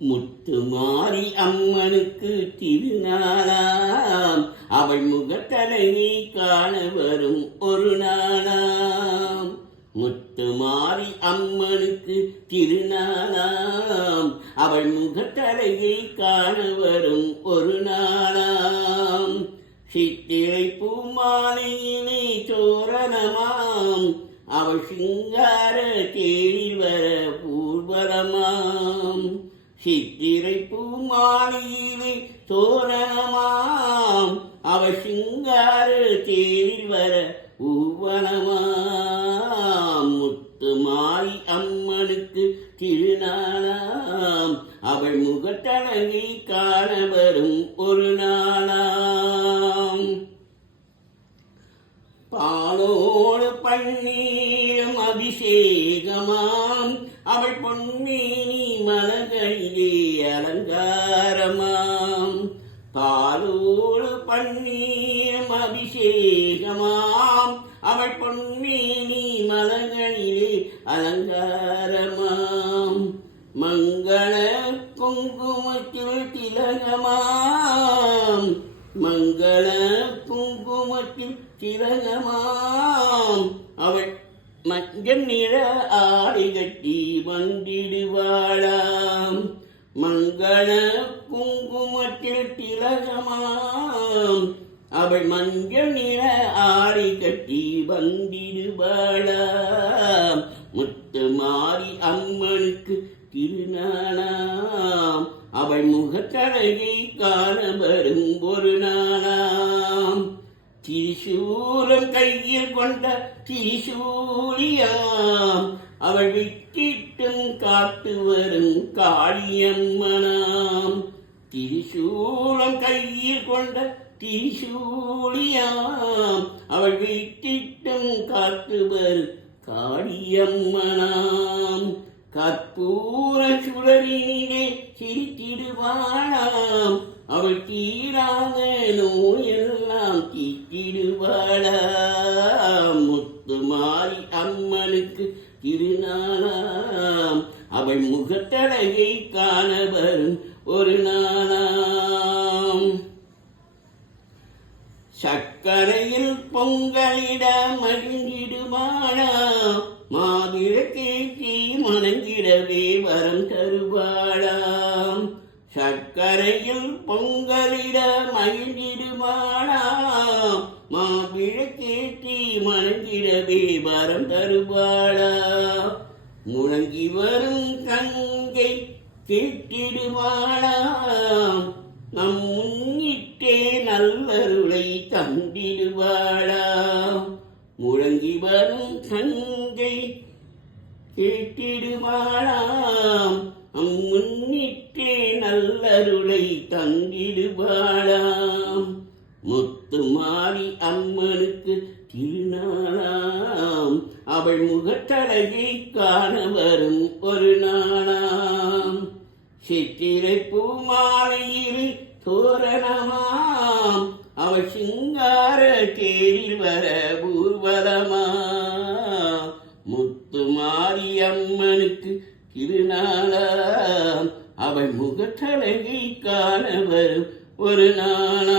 முத்துமாரி அம்மனுக்கு திருநாளாம், அவள் முகத்தழகை காண வரும் ஒரு நாளாம். முத்துமாரி அம்மனுக்கு திருநாளாம், அவள் முகத்தழகை காண வரும் ஒரு நாளாம். சித்திரை பூமாலையிலே தோரணமாம், அவள் சிங்கார தேரில் வர ஊர்வலமாம். சித்திரை பூமாலையிலே தோரணமாம், அவள் சிங்கார தேரில் வர ஊர்வலமாம். முத்துமாரி அம்மனுக்கு திருநாளாம், அவள் முகத்தழகை காண வரும் ஒரு நாளாம். பாலோடு பன்னீரும் அபிஷேகமாம், அவள் பொன்னேனி மலர்களிலே அலங்காரமாம். பாலோடு பன்னீரும் அபிஷேகமாம், அவள் பொன்னேனி மலர்களிலே அலங்காரமாம். மங்கள குங்குமத்தில் திலகமாம், மங்கள குங்குமத்தில் திலகமாம். அவள் மஞ்சள் நிற ஆடை கட்டி வந்திடுவாளாம். மங்கள குங்குமத்தில் திலகமாம், அவள் மஞ்சள் நிற ஆடை கட்டி வந்திடுவாளாம். முத்துமாரி அம்மனுக்கு திருநாளாம், அவள் முகத்தழகை காண வரும் ஒரு நாளாம். திரிசூலம் கையில் கொண்ட திரிசூலியாம், அவள் விட்டிட்டும் காத்து வரும் காளியம்மனாம். திரிசூலம் கையில் கொண்ட திரிசூலியாம், அவள் விட்டிட்டும் காத்து வரும் காளியம்மனாம். கற்பூர சுடரினிலே சிரித்திடுவாளாம், அவள் தீராத நோயெல்லாம் தீட்டிடுவாளாம். முத்துமாரி அம்மனுக்கு திருநாளாம், அவள் முகத்தழகை காண வரும் ஒரு நாளாம். சக்கரையில் பொங்கலிட மகிழ்ந்திடுவாளாம், மாவிளக்கேற்றி மணங்கிடவே வரம் தருவாளாம். சக்கரையில் பொங்கலிட மகிழ்ந்திடுவாளாம், மாவிளக்கேற்றி மணங்கிடவே வரம் தருவாளாம். முழங்கி வரும் கங்கை கேட்டிடுவாளாம், நம் முன்னிட்டே நல்லருளை தந்திடுவாளாம். முழங்கி வரும் கங்கை கேட்டிடுவாளாம், நம் முன்னிட்டே நல்லருளை தந்திடுவாளாம். முத்துமாரி அம்மனுக்கு திருநாளாம், அவள் முகத்தழகை காண வரும் ஒரு நாளாம். சித்திரை பூமாலையில் தோரணமாம், அவள் சிங்கார தேரில் வர ஊர்வலமாம். முத்துமாரி அம்மனுக்கு திருநாளாம், அவள் முகத்தழகை காண வரும் ஒரு நாளாம்.